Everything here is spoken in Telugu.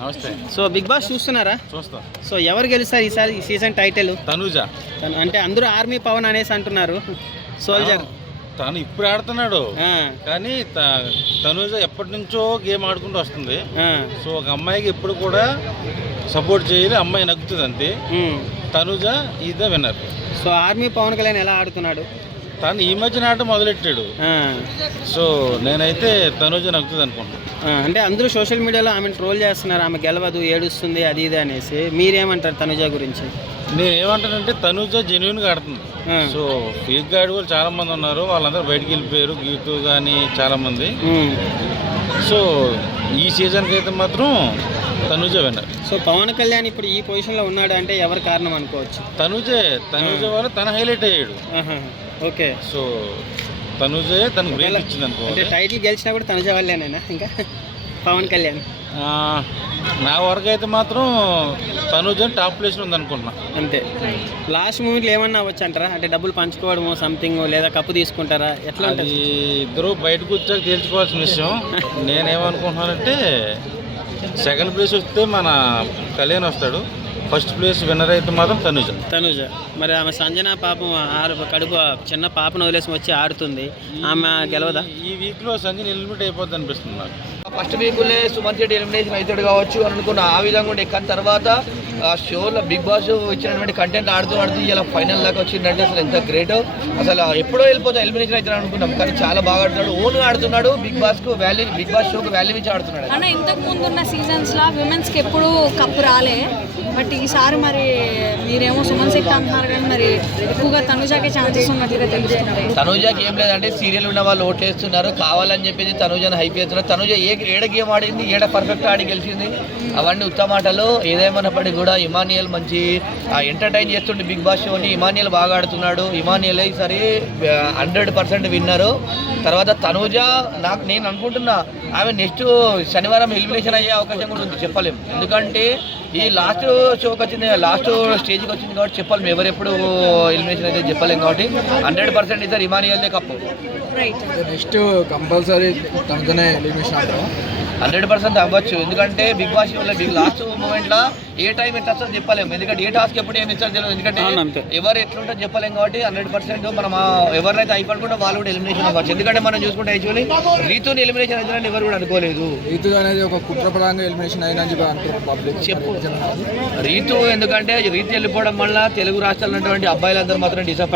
నమస్తే. సో బిగ్ బాస్ చూస్తున్నారా? చూస్తా. సో ఎవరు గెలుస్తారు ఈసారి ఈ సీజన్ టైటిల్? తనుజ. అంటే అందరూ ఆర్మీ పవన్ అనేసి అంటున్నారు. సోల్జర్ తను ఇప్పుడు ఆడుతున్నాడు కానీ తనుజ ఎప్పటి నుంచో గేమ్ ఆడుకుంటూ వస్తుంది. సో ఒక అమ్మాయికి ఎప్పుడు కూడా సపోర్ట్ చేయాలి, అమ్మాయి నగ్గుతుంది అంతే. Tanuja is the winner. So army Pawan Kalyan ఎలా ఆడుతున్నాడు? తను ఈ మధ్యన ఆట మొదలెట్టాడు. సో నేనైతే తనుజ నగ్గుతుంది అనుకుంటున్నాను. అంటే అందరూ సోషల్ మీడియాలో ఆమె ట్రోల్ చేస్తున్నారు, ఆమె గెలవదు, ఏడుస్తుంది, అది ఇది అనేసి. మీరేమంటారు తనుజ గురించి? నేను ఏమంటానంటే తనుజ జెన్యున్గా ఆడుతుంది. సో ఫేక్ గార్డ్ కూడా చాలా మంది ఉన్నారు, వాళ్ళందరూ బయటికి వెళ్ళిపోయారు, గీతు కానీ చాలా మంది. సో ఈ సీజన్కి అయితే మాత్రం తనుజ విన్నర్. సో పవన్ కళ్యాణ్ ఇప్పుడు ఈ పొజిషన్లో ఉన్నాడు అంటే ఎవరి కారణం అనుకోవచ్చు? తనుజ వల్ల తన హైలైట్ అయ్యాడు. ఓకే. సో తనుజే తనకు బ్రేక్ ఇచ్చింది అనుకో. అంటే టైటిల్ గెలిచినా కూడా తనుజ వల్లేనా ఇంకా పవన్ కళ్యాణ్? నా వరకు అయితే మాత్రం తనుజ టాప్ ప్లేస్లో ఉంది అనుకుంటున్నా. అంతే. లాస్ట్ మూమెంట్లో ఏమన్నా అవ్వచ్చు అంటారా? అంటే డబ్బులు పంచుకోవడము సంథింగ్, లేదా కప్పు తీసుకుంటారా? ఎట్లా ఉంటుంది? ఇద్దరు బయటకు వచ్చాక తేల్చుకోవాల్సిన విషయం. నేనేమనుకుంటున్నానంటే సెకండ్ ప్లేస్ వస్తే మన కళ్యాణ్ వస్తాడు, ఫస్ట్ ప్లేస్ విన్నర్ అయితే మాత్రం తనుజ. మరి ఆమె సంజన పాపం కడుపు చిన్న పాపను వదిలేసి వచ్చి ఆడుతుంది, ఆమె గెలవదా? ఈ వీక్లో సంజన ఎలిమినేట్ అయిపోద్ది అనిపిస్తుంది నాకు. ఫస్ట్ వీక్లే సుమన్ శెట్టి ఎలిమినేషన్ అవుతాడు కావచ్చు అని అనుకున్న, ఆ విధంగా ఉండే. కానీ తర్వాత ఆ షోలో బిగ్ బాస్ ఇచ్చినటువంటి కంటెంట్ ఆడుతూ ఇలా ఫైనల్ దాకా వచ్చిందంటే అసలు ఎంత గ్రేట్. అసలు ఎప్పుడో వెళ్ళిపోతా ఎలిమినేషన్ అవుతాడు అనుకున్నాం, కానీ చాలా బాగా ఆడుతున్నాడు, ఓన్ ఆడుతున్నాడు. బిగ్ బాస్ షోకి వాల్యూ ఇచ్చి ఆడుతున్నాడు. అన్న ఇంతకు ముందు ఉన్న సీజన్స్లో విమెన్స్కి ఎప్పుడు కప్పు రాలే, బట్ ఈసారి మరి మీరేమో సుమన్ శెట్టి అంటున్నారు కానీ మరి ఎక్కువగా తనుజాకే ఛాన్సెస్ ఉన్నట్లుగా తెలుస్తుంది. తనుజాకి ఏం లేదంటే సీరియల్ ఉన్న వాళ్ళు ఓట్లేస్తున్నారు, కావాలని చెప్పేసి తనుజాని హైప్ చేస్తున్నారు. తనుజ ఏడ గేమ్ ఆడింది, ఏడ పర్ఫెక్ట్ ఆడి గెలిచింది, అవన్నీ ఉత్తమాటలు. ఏదేమన్నప్పటికీ కూడా ఇమానియల్ మంచి ఎంటర్టైన్ చేస్తుండే బిగ్ బాస్ షోని. ఇమానియల్ బాగా ఆడుతున్నాడు. ఇమానియల్ ఈసారి 100% విన్నరు. తర్వాత తనుజ నేను అనుకుంటున్నా ఆమె నెక్స్ట్ శనివారం ఎలిమినేషన్ అయ్యే అవకాశం కూడా ఉంది, చెప్పలేము. ఎందుకంటే ఈ లాస్ట్ షోకి వచ్చింది, లాస్ట్ స్టేజ్కి వచ్చింది కాబట్టి చెప్పలేము, ఎవరెప్పుడు ఎలిమినేషన్ అయితే చెప్పలేము. కాబట్టి 100% ఈసారి ఇమానియల్దే కప్పు. నెక్స్ట్ కంపల్సరీ తనతోనే ఎలిమినేషన్ అవుతాం. 100% అవ్వచ్చు. ఎందుకంటే బిగ్ బాస్ షోలో లాస్ట్ మూమెంట్లో ఏ టైం ఎట్లా వస్తుందో చెప్పలేము. ఎందుకంటే ఏ టాస్క్ ఎప్పుడు ఏమి ఇస్తారో తెలియదు. ఎందుకంటే ఎవరు ఎట్లుంటుందో చెప్పలేము. కాబట్టి 100% మనం ఎవరినైతే అయిపోకుండా వాళ్ళు కూడా ఎలిమినేషన్ అవ్వచ్చు. ఎందుకంటే మనం చూసుకుంటే యాక్చువల్లీ రీతుని ఎలిమినేషన్ అవుతుందని ఎవరు కూడా అనుకోలేదు. రీతు అనేది ఒక కుట్రపరంగా ఎలిమినేషన్ అయినా పబ్లిక్ చెప్పు. రీతు ఎందుకంటే రీతు వెళ్ళిపోవడం వల్ల తెలుగు రాష్ట్రాల్లో ఉన్నటువంటి అబ్బాయిలందరూ మాత్రం డిసప్పాయింట్